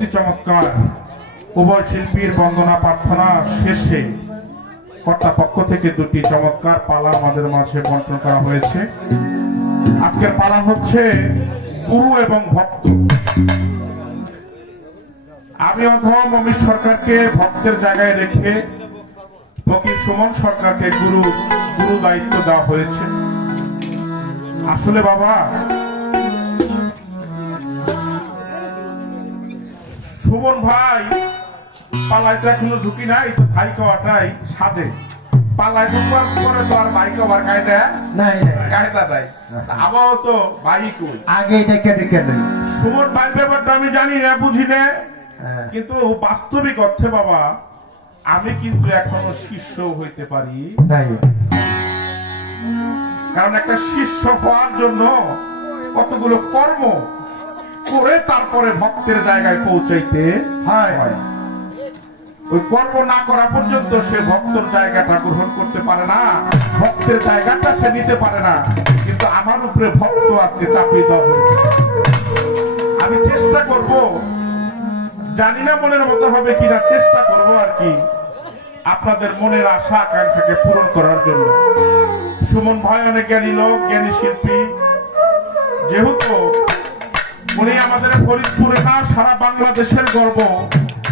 অতি চমৎকার উভয় শিল্পীর বন্দনা প্রার্থনা শেষে কর্তাপক্ষ থেকে দুটি চমৎকার পালা আমাদের মাঝে বন্টন করা হয়েছে। আজকের পালা হচ্ছে গুরু এবং ভক্ত। আমি অথম অমিত সরকারকে ভক্তের জায়গায় রেখে ফকির সুমন সরকারকে গুরু দায়িত্ব দেওয়া হয়েছে। আসলে বাবা, সুমন ভাই পালায় তো এখনো ঢুকি নাই, তো ভাই খাওয়াটাই সাজে। পালায় ঢুকবার পরে তো আর ভাই খাওয়ার কায়দা নাই। আবার তো ভাই কই আগে এটা কেন সুমন ভাই ব্যাপারটা আমি জানি না, বুঝি না, কিন্তু বাস্তবিক অর্থে বাবা আমি কিন্তু এখনো শিষ্য হইতে পারি নাই। কারণ একটা শিষ্য হওয়ার জন্য কতগুলো কর্ম করে তারপরে ভক্তের জায়গায় পৌঁছাইতে হয়। ওই কর্ম না করা পর্যন্ত সে ভক্তের জায়গাটা গ্রহণ করতে পারে না, ভক্তের জায়গাটা সে নিতে পারে না। কিন্তু আমার উপরে ভক্ত আজকে চাপিয়ে দেওয়া হয়েছে। আমি চেষ্টা করব, জানি না মনের মতো হবে কিনা, চেষ্টা করব আর কি আপনাদের মনের আশা আকাঙ্ক্ষাকে পূরণ করার জন্য। সুমন ভাই অনেক জ্ঞানী লোক, জ্ঞানী শিল্পী। যেহেতু উনি আমাদের ফরিদপুরে না সারা বাংলাদেশের গর্ব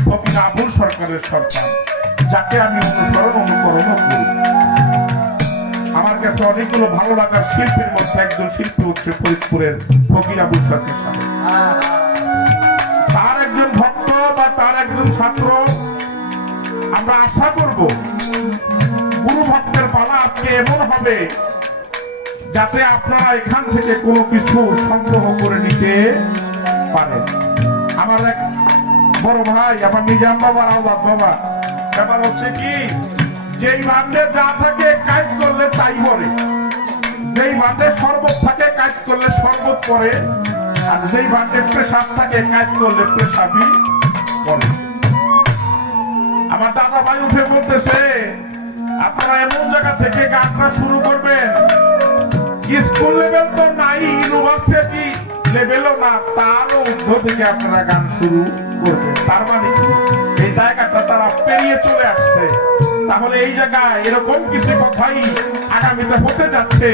ফকির আবুল সরকারের সন্তান, যাকে আমি অনুকরণ করি। আমার কাছে অনেকগুলো ভালো লাগার শিল্পীর মধ্যে একজন শিল্পী হচ্ছে ফরিদপুরের ফকির আবুল সরকার সাহেব। তার একজন ভক্ত বা তার একজন ছাত্র। আমরা আশা করব গুরু ভক্তের পালা আজকে এমন হবে যাতে আপনারা এখান থেকে কোনো কিছু সংগ্রহ করে নিতে পারেন। আমার এক বড় ভাই, আমার নিজাম বাবার আওলাদ বাবা, ব্যাপার হচ্ছে কি, যেই বান্ধে যা থাকে কাজ করলে তাই পরে, যেই বান্ধে শরবত থাকে কাজ করলে শরবত পরে, আর যেই বান্ধে পেশাব থাকে কাজ করলে পেশাবই পরে। আমার দাদা ভাই উঠে বলতেছে আপনারা এমন জায়গা থেকে গানটা শুরু করবেন, স্কুল লেভেল তো নাই, ইউনিভার্সিটি লেভেলও না, তারও ঊর্ধ্ব থেকে আপনারা গান শুরু করবেন। তার মানে এই জায়গাটা তারা পেরিয়ে চলে আসছে। তাহলে এই জায়গায় এরকম কিছু কথাই আগামীতে হতে যাচ্ছে,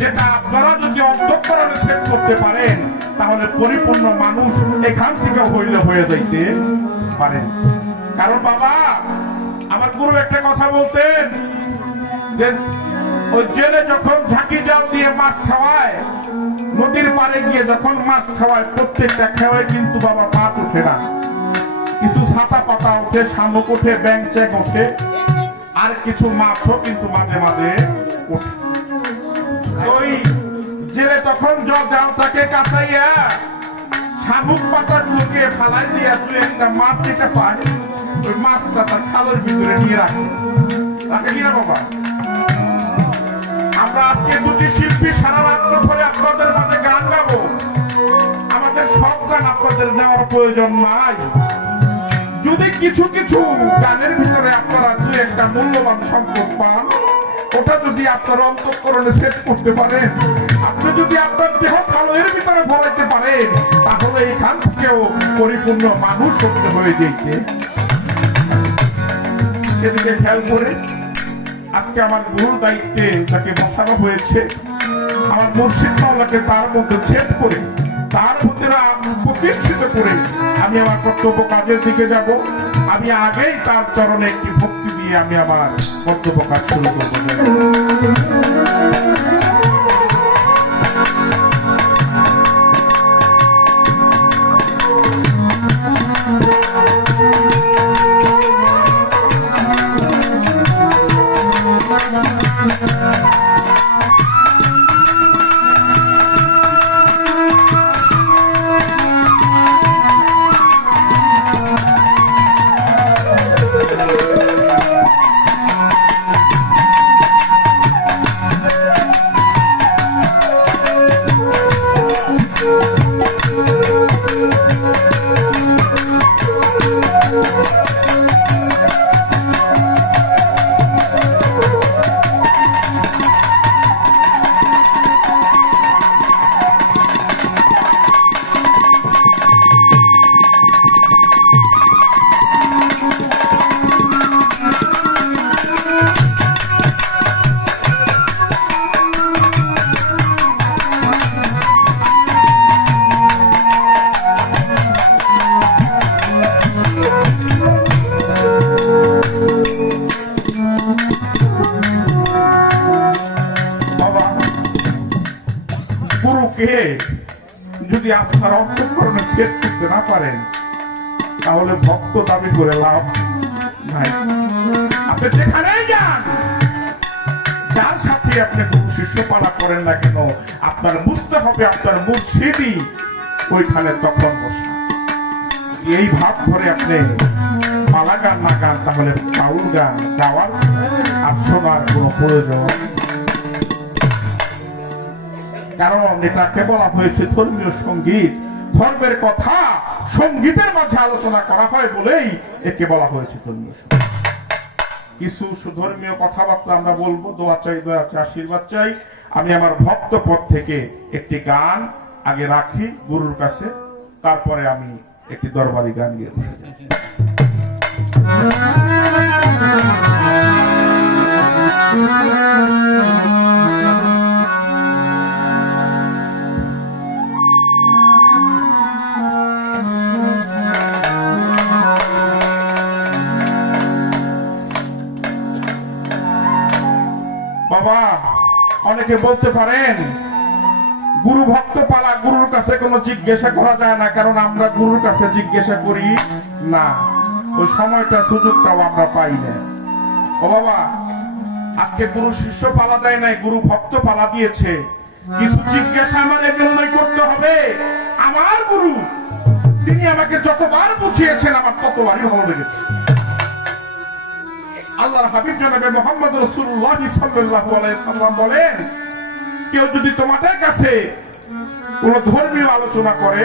যেটা আপনারা যদি অন্তঃকরণে সেট করতে পারেন তাহলে পরিপূর্ণ মানুষ এখান থেকে হয়ে যাইতে পারেন। কারণ বাবা, আমার গুরু একটা কথা বলতেন যে ওই জেলে যখন ঝাঁকি জাল দিয়ে মাছ খাওয়ায়, নদীর পাড়ে গিয়ে যখন মাছ খাওয়ায়, প্রত্যেকটা খাওয়ায় কিন্তু বাবা মাছ ওঠে না, কিছু ছাতা পাতা ওঠে, শামুক ওঠে, ব্যাং চ্যাং ওঠে, আর কিছু মাছও কিন্তু মাঝে মাঝে ওঠে। ওই জেলে তখন জালটাকে কাঁচাইয়া শামুক পাতাগুলোকে ফালাই দিয়া তুই একটা মাছ যেটা পায়, ওই মাছটা তার খালের ভিতরে নিয়ে রাখে কিনা বাবা। আমরা আজকে দুটি শিল্পী সারা রাত্র ধরে আপনাদের মাঝে গান গাবো। আমাদের সব গান আপনাদের নেওয়ার প্রয়োজন নাই। যদি কিছু কিছু গানের ভিতরে আপনারা দু একটা মূল্যবান সম্পদ পান, ওটা যদি আপনার অন্তঃকরণে সেট করতে পারেন, আপনি যদি আপনার দেহ খালের ভিতরে ভরাইতে পারেন, তাহলে এখান থেকেও পরিপূর্ণ মানুষ করতে হয়ে যেতে। সেদিকে খেয়াল করে আজকে আমার গুরুর দায়িত্বে তাকে বসানো হয়েছে। আমার মুর্শিদ মাওলাকে তার মধ্যে ছেদ করে, তার মধ্যে প্রতিষ্ঠিত করে আমি আমার কর্তব্য কাজের দিকে যাব। আমি আগেই তার চরণে একটি ভক্তি দিয়ে আমি আমার কর্তব্য কাজ শুরু করব। যদি আপনার অন্তঃকরণে ছেদ করতে না পারেন তাহলে ভক্ত দাবি করে লাভ নাই। আপনি যেখানেই যান, যার সাথে আপনি গুরু শিষ্য পালা করেন না কেন, আপনার বুঝতে হবে আপনার মুর্শিদই ওইখানে তখন বসা। এই ভাব ধরে আপনি পালা গান না গান, তাহলে বাউল গান গাওয়ার আর শোনার কোনো প্রয়োজন। কারণ এটাকে বলা হয়েছে ধর্মীয় সঙ্গীত। ধর্মের কথা সঙ্গীতের মাঝে আলোচনা করা হয় বলেই একে বলা হয়েছে ধর্মীয় সঙ্গীত। কিছু ধর্মীয় কথাবার্তা আমরা বলবো, দোয়া চাই, দোয়া চাই, আশীর্বাদ চাই। আমি আমার ভক্ত পদ থেকে একটি গান আগে রাখি গুরুর কাছে, তারপরে আমি একটি দরবারি গান গিয়ে বাবা। অনেকে বলতে পারেন গুরু ভক্ত পালা, গুরুর কাছে কোনো জিজ্ঞাসা করা যায় না, কারণ আমরা গুরুর কাছে জিজ্ঞাসা করি না, ওই সময়টা সুযোগটাও আমরা পাই না। ও বাবা, আজকে গুরু শিষ্য পালা দেয় নাই, গুরু ভক্ত পালা দিয়েছে। কিছু জিজ্ঞাসা আমার এজন্যই করতে হবে। আমার গুরু, তিনি আমাকে যতবার বুঝিয়েছেন আমার ততবারই ভালো লেগেছে। আল্লাহর হাবিব জনাবে মুহাম্মদ রাসূলুল্লাহ সাল্লাল্লাহু আলাইহি সাল্লাম বলেন, কেউ যদি তোমাদের কাছে কোন ধর্মীয় আলোচনা করে,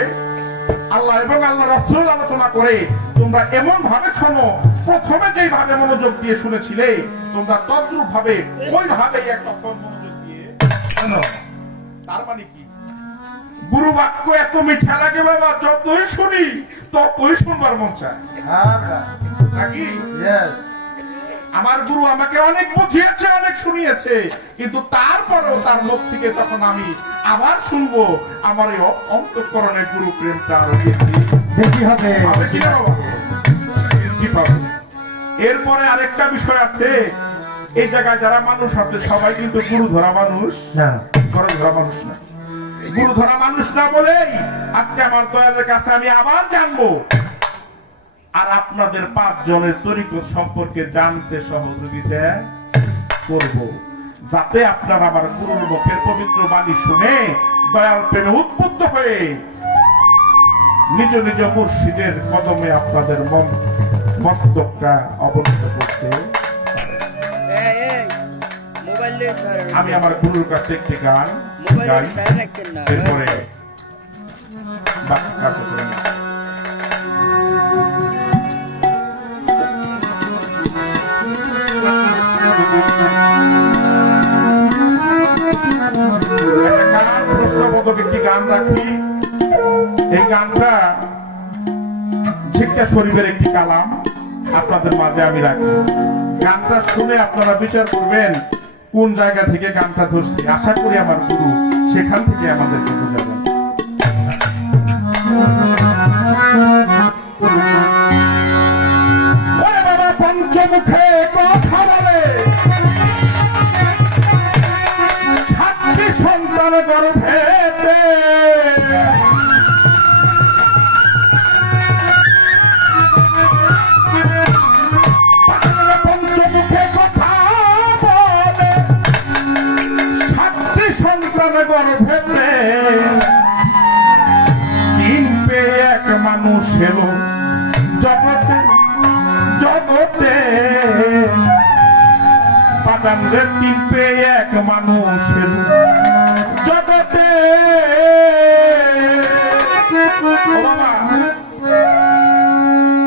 আল্লাহ এবং আল্লাহ রাসূল আলোচনা করে, তোমরা এমন ভাবে শোনো, প্রথমে যেই ভাবে মনোযোগ দিয়ে শুনেছিলে তোমরা তদ্রূপ ভাবে ওইভাবেই একতক্ষণ মনোযোগ দিয়ে শোনো। তার মানে কি? গুরু বাক্য এত মিঠা লাগে বাবা, যতই শুনি ততই শুনবার মন চায় নাকি? আমার গুরু আমাকে অনেক বুঝিয়েছে, অনেক শুনিয়েছে, কিন্তু তারপরেও তার মুখ থেকে যখন আমি আবার শুনবো, আমার এই অন্তঃকরণে গুরু প্রেমটা আরো বেশি হবে। এরপরে আরেকটা বিষয় আছে, এই জায়গায় যারা মানুষ আছে সবাই কিন্তু গুরু ধরা মানুষ না, গুরু ধরা মানুষ না। গুরু ধরা মানুষ না বলেই আজকে আমার দয়ালের কাছে আমি আবার জানবো, আর আপনাদের 5 জনের তরিকত সম্পর্কে জানতে সহযোগিতা করব, যাতে আপনারা আমার গুরুর মুখের পবিত্র বাণী শুনে দয়াল প্রেমে উদ্বুদ্ধ হয়ে নিজ নিজ মুর্শিদের কদমে আপনাদের মস্তকটা অবনত করতে। আমি আমার গুরুর কাছে একটি গান গাই, এরপরে বাকি কার্যক্রম। প্রশ্নবোধক একটি গান রাখি। এই গানটা ঝিক্কা শরীফের একটি কালাম আপনাদের মাঝে আমি রাখি। গানটা শুনে আপনারা বিচার করবেন কোন জায়গা থেকে গানটা ধরছি। আশা করি আমার গুরু সেখান থেকে আমাদেরকে বোঝাবেন। বাবা পঞ্চমুখে কথা বলে, সাতটি সন্তান গর্ভেতে, পঞ্চমুখে কথা বলে, সাতটি সন্তান গর্ভেতে, 3 পেয়ে 1 মানুষ এলো জগতে জগতে, পাঠানরে 3 পেয়ে 1 মানুষ এলো জগতে।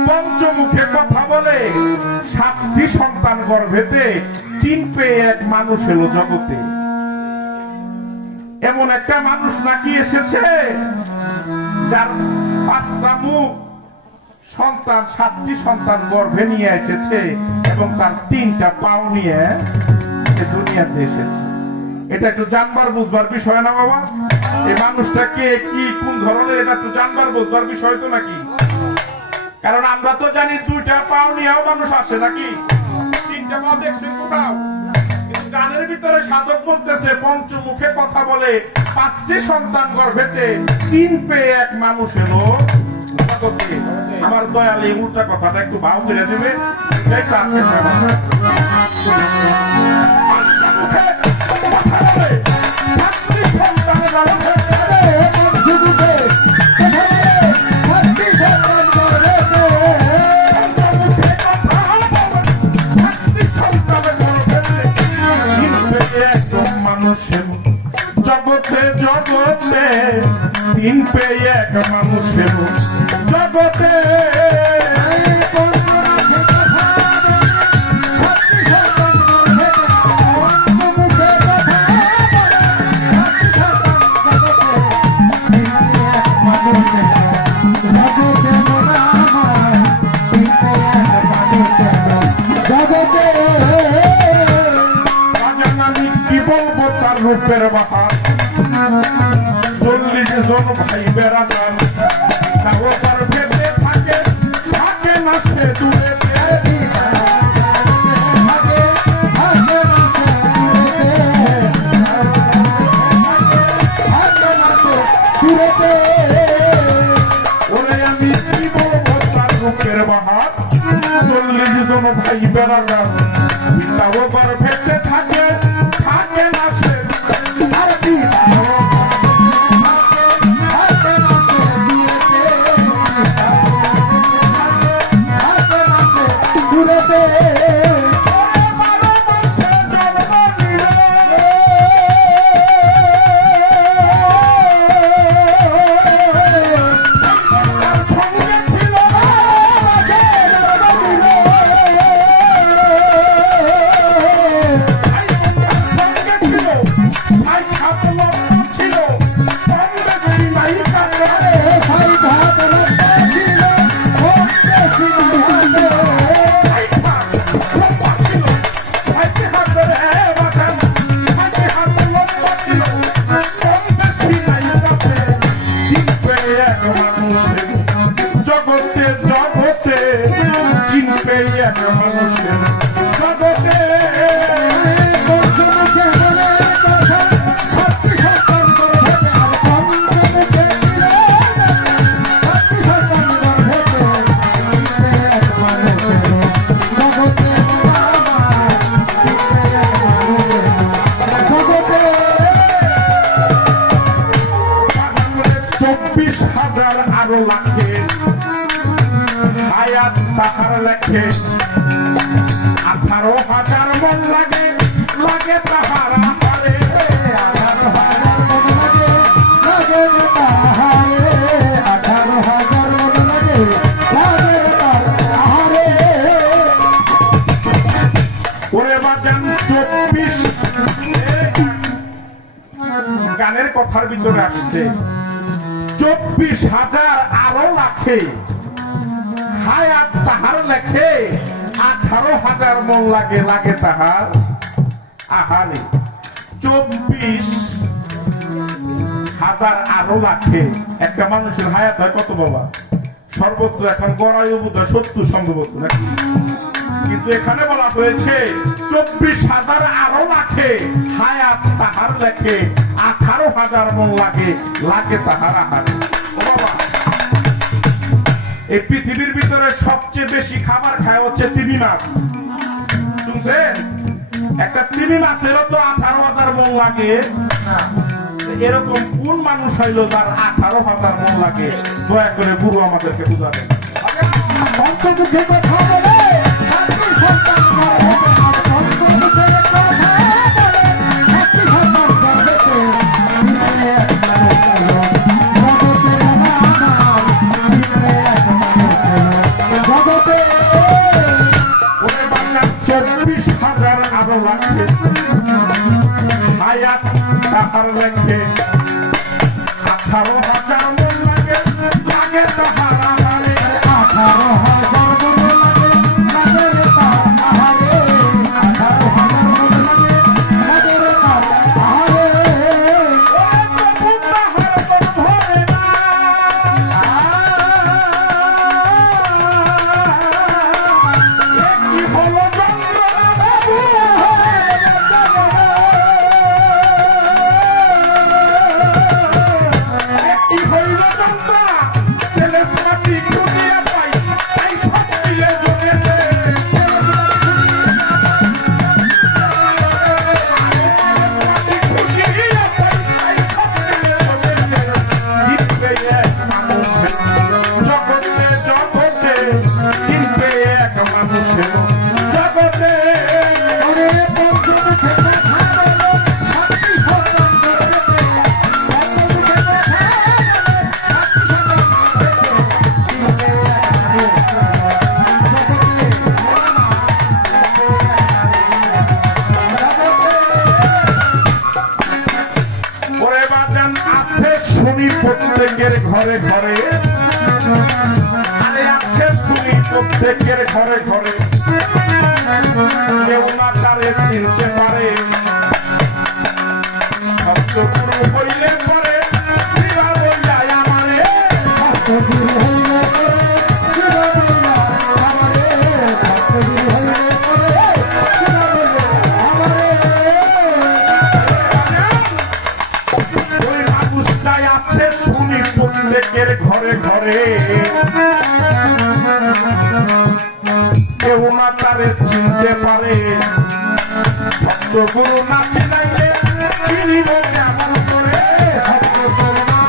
পঞ্চমুখে কথা বলে, 7টি সন্তান গর্ভেতে, 3 পেয়ে 1 মানুষ এলো জগতে। এমন একটা মানুষ নাকি এসেছে যার 5টা মুখ, সন্তান 7টি সন্তান গর্ভে নিয়ে এসেছে এবং তার 3টা পাও নিয়ে দুনিয়াতে এসেছে। এটা একটু জানবার বুঝবার বিষয় না বাবা? এই মানুষটা কে, কি, কোন ধরনের, এটা একটু জানবার বুঝবার বিষয় তো নাকি? কারণ আমরা তো জানি 2টা পাও নিয়েও মানুষ আসে নাকি, 3টা পাও দেখছেন কোথাও, কিন্তু গানের ভিতরে সাধক বলতেছে পঞ্চমুখে কথা বলে 5টি সন্তান গর্ভেতে 3 পেয়ে এক মানুষ এলো জগতে। আমার দয়াল এই উল্টা কথাটা একটু ভাও করে দেবে এই তাকে পঞ্চমুখে কথা বলে 5টি সন্তান গর্ভেতে পঞ্চমুখে জগতে জগতে 3 পেয়ে এক মানুষের জগতে কি বলবো তার রূপের বাহার 40 জন ভাই বেড়াতাম তাও তার ভেবে থাকে থাকে না সে দূরে ওরে আমি কি বলবো তার রূপের বাহার 40 জন ভাই বেড়াতাম তাও তার ভেবে থাকে থাকে না সে জগতে জগতে 3 পেয়ে এক মানুষের জগতে আরো লাখে হায়াত তাহার লেখে 18,000 মন লাগে লাগে তাহার আহারে 18,000 মন লাগে লাগে তাহারে 18,000 মন লাগে লাগে তার আহারে ওরে বাজান 24 গানের কথার ভিতরে আসছে 24,000 আরো লাখে হায়াত তাহার লেখে 18,000 মন লাগে লাগে তাহার আহারে 24,000 আরো লাখে একটা মানুষের হায়াত হয় কত বাবা সর্বোচ্চ এখন গড়াই বোধ 70 সম্ভবত নাকি কিন্তু এখানে বলা হয়েছে 24,000 আরো লাখে হায়াত তাহার লেখে 18,000 মন লাগে লাগে তাহার আহারে বাবা এই পৃথিবীর ভিতরে সবচেয়ে বেশি খাবার খায় হচ্ছে তিমি মাছ শুনছেন একটা তিমি মাছেরও তো 18,000 মন লাগে এরকম কোন মানুষ হইলো যার 18,000 মন লাগে দয়া করে গুরু আমাদেরকে বুঝাবেন পঞ্চমুখে কথা বলে হায়াত তাহার লেখে 18,000 মন লাগে লাগে তাহার আহারে 18,000 মন লাগে লাগে তাহার আহারে 18,000 মন লাগে লাগে তাহার আহারে প্রভু তাহার মন ভরে না কি হলো যন্ত্রণা বাবু খুঁজিয়া পাই তাই সব মিলে জমেতে প্রত্যেকের ঘরে ঘরে আরে আছে শুনি প্রত্যেকের ঘরে ঘরে কেউ না তারে চিনতে পারে সত্যগুরু হইলে পরে বিবাহ যায় আমারে সত্যগুরু হইলে পরে বিবাহ আমারে সত্যগুরু হইলে পরে ওই মানুষটাই আছে শুনি প্রত্যেকের ঘরে ঘরে কেউ না তারে চিনতে পারে সত্যগুরু না চিনাইলে চিনিব কেমন করে সত্যগুরু না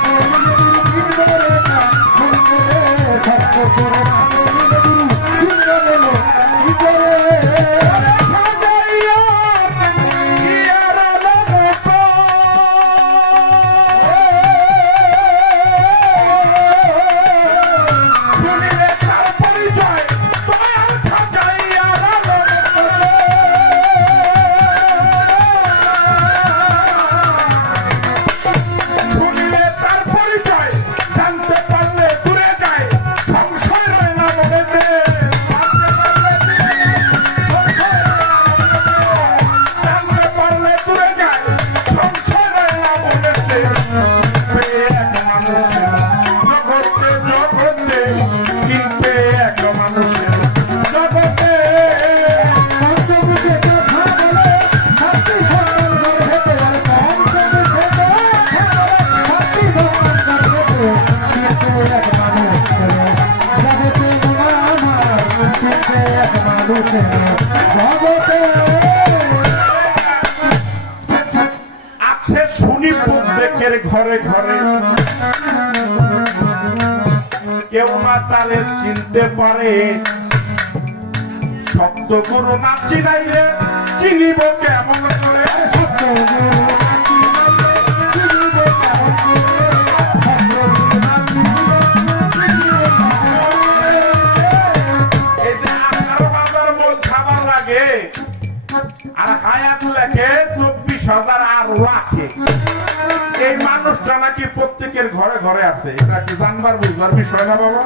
চিনলে কেমন করে সত্যগুরু না চিনলে কি করে আছে শুনি প্রত্যেকের ঘরে ঘরে কেউ না তারে চিনতে পারে সত্যগুরু না চিনাইলে চিনিব কেমন করে সত্যগুরু আর হায়াত লেখে 24,000 আর রাখে এই মানুষটা নাকি প্রত্যেকের ঘরে ঘরে আছে এটা কি জানবার বুঝবার বিষয় না বাবা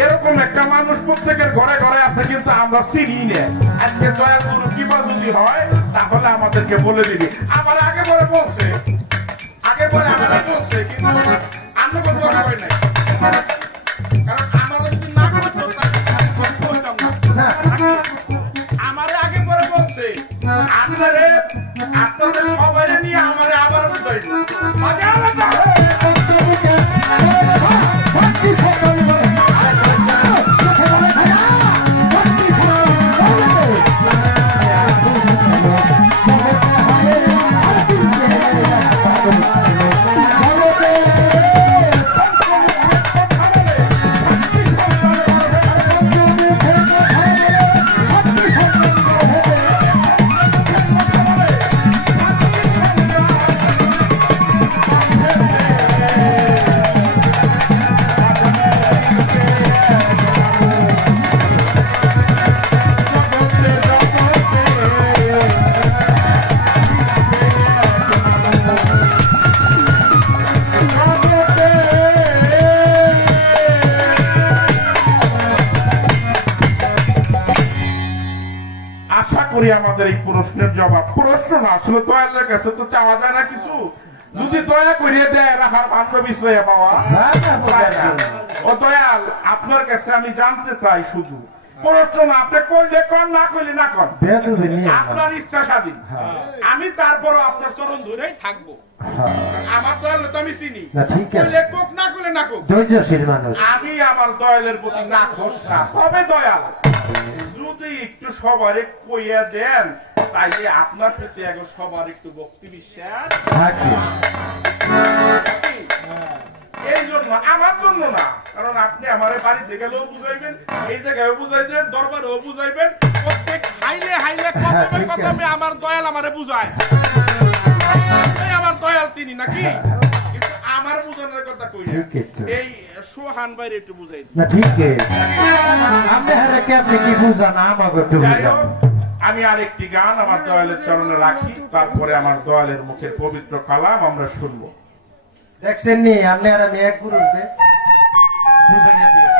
এরকম একটা মানুষ প্রত্যেকের ঘরে ঘরে আছে কিন্তু আমরা চিনি না আজকে দয়াল গুরু কিবা যদি হয় তাহলে আমাদেরকে বলে দিবি আমার আগে পরে বলছে আমাদের বলছে কিন্তু আমরা কোনো কথা হয় নাই কারণ আমাদের যদি না করতো আমারে আগে পরে বলছে আপনাদের সবাই নিয়ে আমারে আবার বুঝাইল মজা আলাদা আমাদের এই প্রশ্নের জবাব প্রশ্ন না আসলে দয়ালের কাছে তো চাওয়া যায় না কিছু যদি দয়া করিয়ে দেয় রাখার মান্য বিষয় পাওয়া ও দয়াল আপনার কাছে আমি জানতে চাই শুধু প্রশ্ন না আপনি করলে কর না করলে না কর আপনার ইচ্ছা স্বাধীন আমি তারপরও আপনার চরণ ধরেই থাকবো আমার দয়াল তো আমি চিনি না ঠিক আছে কোক না করলে না কোক ধৈর্যশীল মানুষ আমি আমার দয়ালের প্রতি না খোস না তবে দয়াল যদি একটু সবার কইয়া দেন তাইলে আপনার প্রতি এখন সবার একটু ভক্তি বিশ্বাস থাকে এই জন্য আমার জন্য না কারণ আপনি আমার বাড়িতে গেলেও বুঝাইবেন এই জায়গায় বুঝাইবেন দরবারেও বুঝাইবেন প্রত্যেক হাইলে হাইলে কদমে কদমে আমার দয়াল আমারে বুঝায় আমার দয়াল তিনি নাকি কিন্তু আমার বুঝানোর কথা কই না এই সোহান ভাইরে একটু বুঝাই না ঠিক আছে আপনি হারে কে আপনি কি বুঝান আমাকে একটু বুঝান আমি আরেকটি গান আমার দয়ালের চরণে রাখি তারপরে আমার দয়ালের মুখের পবিত্র কালাম আমরা শুনবো দেখছেন নি আপনি আর আমি এক গুরু যে বুঝাইয়া দিয়ে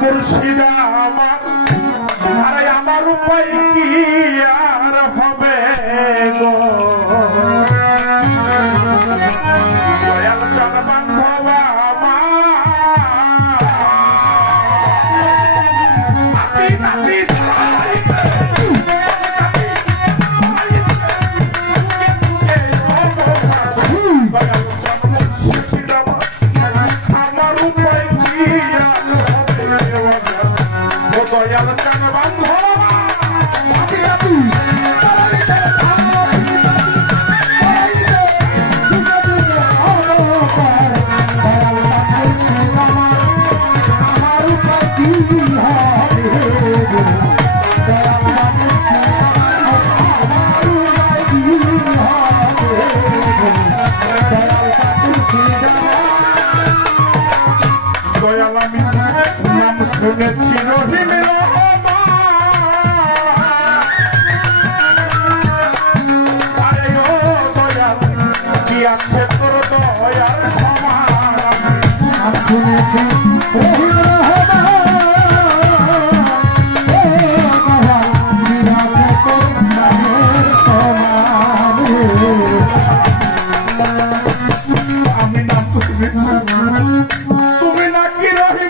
মুর্শিদা আমার উপায় কি আর হবে গো দয়াল চাঁদ বান্ধব আমার উপায় কি দয়াল চাঁদ বান্ধব দয়াল আমি নাম শুনেছি রহিম আমি নাম শুনেছি তুমি নাকি রহিম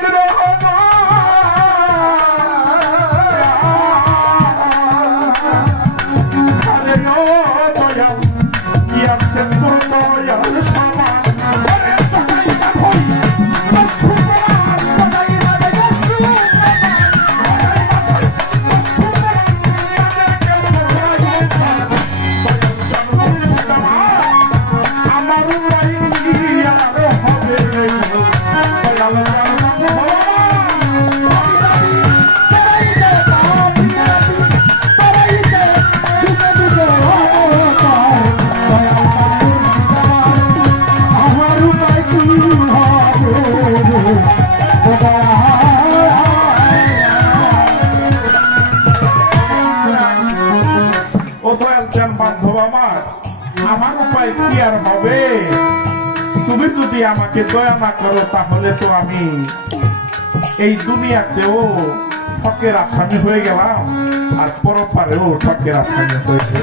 আমার উপায় কি আর হবে তুমি যদি আমাকে দয়া না করো তাহলে তো আমি এই দুনিয়াতেও ঠকের আসামি হয়ে গেলাম আর পরপারেও ঠকের আসামি হয়েছে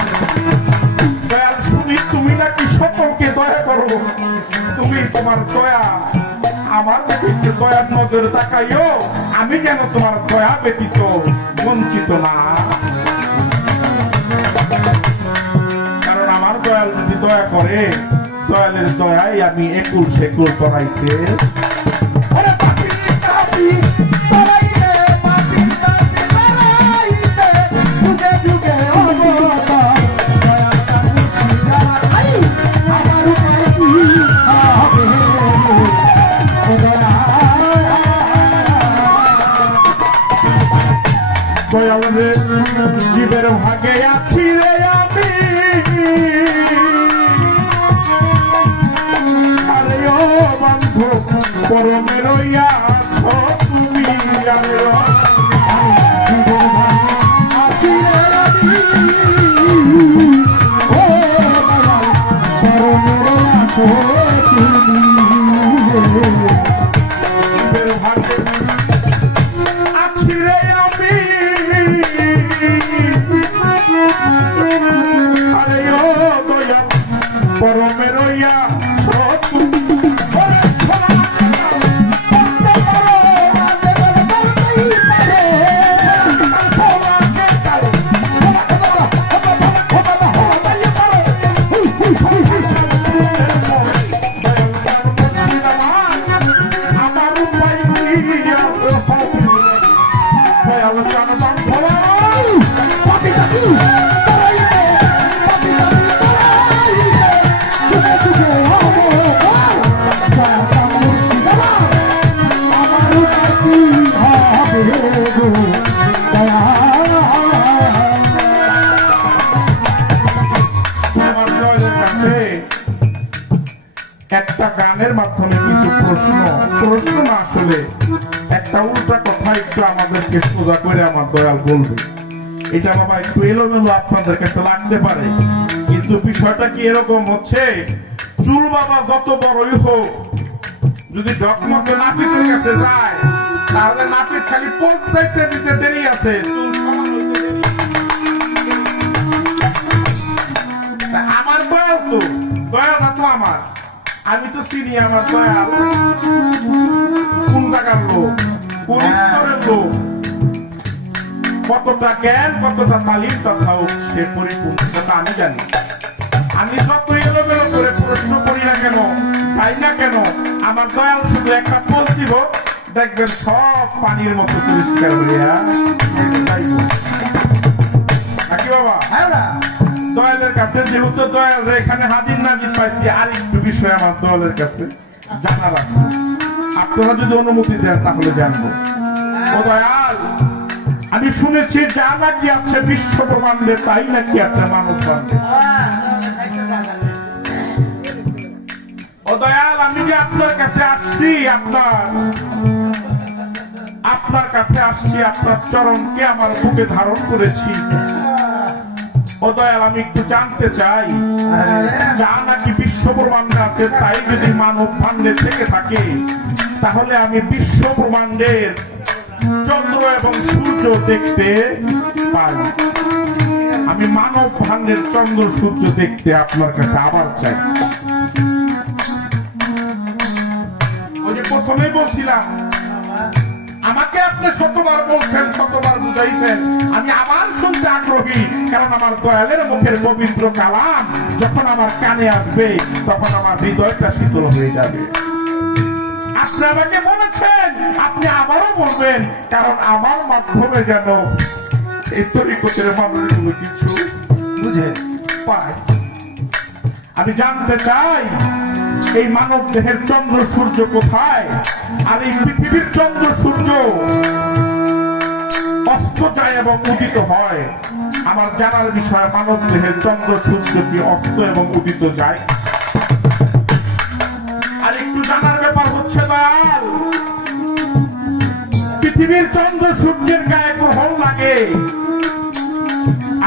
দয়াল শুনি তুমি নাকি সকলকে দয়া করো তুমি তোমার দয়া আমার ব্যতীত দয়ার নজরে তাকাইও আমি কেন তোমার দয়া ব্যতীত বঞ্চিত না কারণ আমার দয়াল যদি দয়া করে দয়ালের দয়ায় আমি একুল সেকুল করাইতে দয়াল রে জীবের ভাগে আছি রে আমি আরে ও বন্ধু পরমে রইয়াছ তুমি পরমের আছো তুমি জীবের ভাগে আছি রে আমি আরে ও দয়া পরমের ইয়া একটা গানের মাধ্যমে কিছু প্রশ্ন না আসলে একটা উল্টা কথা একটু আমাদেরকে সোজা করে আমার দয়াল বলবে। এটা বাবা একটু এলোমেলো আপনাদের কাছে লাগতে পারে, কিন্তু বিষয়টা কি এরকম হচ্ছে, চুল বাবা যত বড়ই হোক যদি ডকমকে নাপিতের কাছে যায় তাহলে নাপিত খালি পৌঁছাইতে দিতে দেরি আছে, চুল সমান হইতে দেরি। আমার দয়াল তো দয়ালটা তো আমার, আমি তো চিনি আমার দয়াল কোন জায়গার লোক, কোন স্তরের লোক, কতটা জ্ঞান কতটা তালিম তথাও সে পরিপূর্ণতা আমি জানি। আমি যত এলোমেলো করে প্রশ্ন করি না কেন, তাই না কেন, আমার দয়াল শুধু একটা পোজ দিব, দেখবেন সব পানির মতো পরিষ্কার হইয়া নাকি বাবা। দয়ালের কাছে যেহেতু দয়াল এখানে হাজির নাজির পাইছি, আর একটু বিষয় আমার দয়ালের কাছে জানার আছে, আপনারা যদি অনুমতি দেন তাহলে জানবো। ও দয়াল, আমি শুনেছি যা নাকি আছে বিশ্ব ব্রহ্মাণ্ডে তাই নাকি আছে মানব ব্রহ্মাণ্ডে। ও দয়াল, আমি যে আপনার কাছে আসছি, আপনার কাছে আসছি, আপনার চরণকে আমার বুকে ধারণ করেছি। ও দয়াল, আমি একটু জানতে চাই, যা নাকি বিশ্ব ব্রহ্মাণ্ডে আছে তাই যদি মানব ভাণ্ডে থেকে থাকে, তাহলে আমি বিশ্ব ব্রহ্মাণ্ডের চন্দ্র এবং সূর্য দেখতে পাই। আমি মানব ভাণ্ডের চন্দ্র সূর্য দেখতে আপনার কাছে আবার চাই। ওই যে প্রথমেই বলছিলাম, আমাকে আপনি শতবার বলছেন, শতবার বুঝাইছেন, আমি আবার শুনতে আগ্রহী, কারণ আমার দয়ালের মুখের পবিত্র কালাম যখন আমার কানে আসবে তখন আমার হৃদয়টা শীতল হয়ে যাবে। আপনি আমাকে বলেছেন, আপনি আবারও বলবেন, কারণ আমার মাধ্যমে যেন এই তরিকতের মানুষগুলো কিছু বুঝে পায়। আমি জানতে চাই এই মানব দেহের চন্দ্র সূর্য কোথায়, আর এই পৃথিবীর চন্দ্র সূর্য অস্ত যায় এবং উদিত হয়। আমার জানার বিষয়, মানব দেহের চন্দ্র সূর্য কি অস্ত এবং উদিত যায়? আর একটু জানার ব্যাপার হচ্ছে দয়াল, পৃথিবীর চন্দ্র সূর্যের গায়ে গ্রহণ লাগে,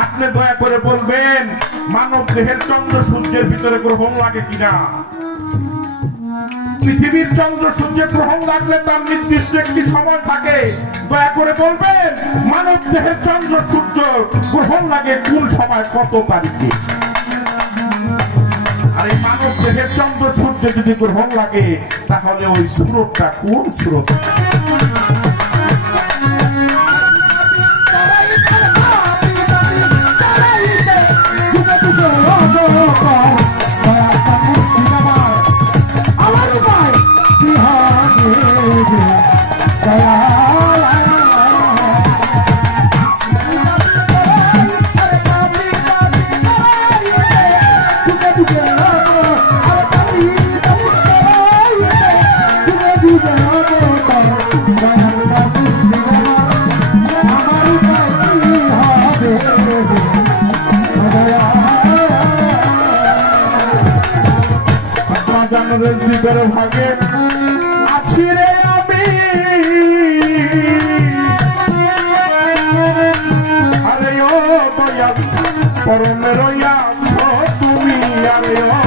আপনি দয়া করে বলবেন মানব দেহের চন্দ্র সূর্যের ভিতরে গ্রহণ লাগে কিনা। পৃথিবীর চন্দ্র সূর্যের গ্রহণ লাগলে তার নির্দিষ্ট একটি সময় থাকে, দয়া করে বলবেন মানব দেহের চন্দ্র সূর্য গ্রহণ লাগে কোন সময়, কত তারিখে। আর এই মানব দেহের চন্দ্র সূর্য যদি গ্রহণ লাগে তাহলে ওই সুরতটা কোন সুরত? ভাগে আছি রে আমি, আরে ও দয়াল পরমের তুমি, আরে ও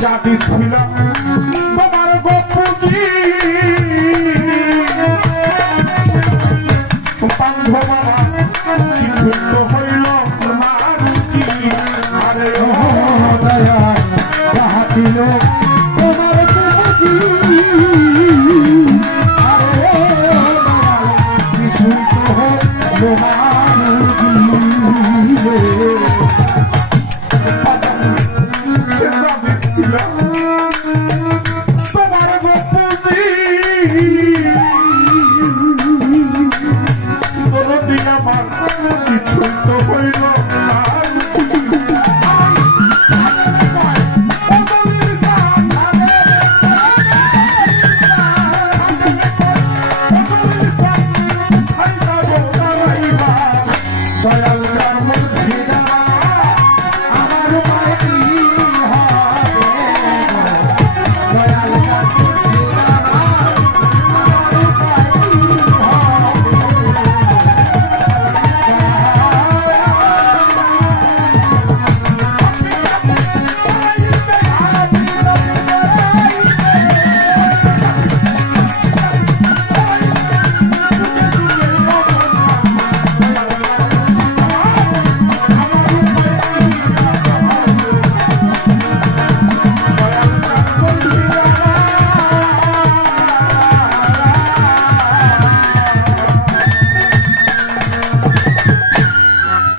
জাতি ছিল তোমার গপুজি বান্ধবা কিছু তো হইল মারুচি আরে ও দয়া যাহা ছিল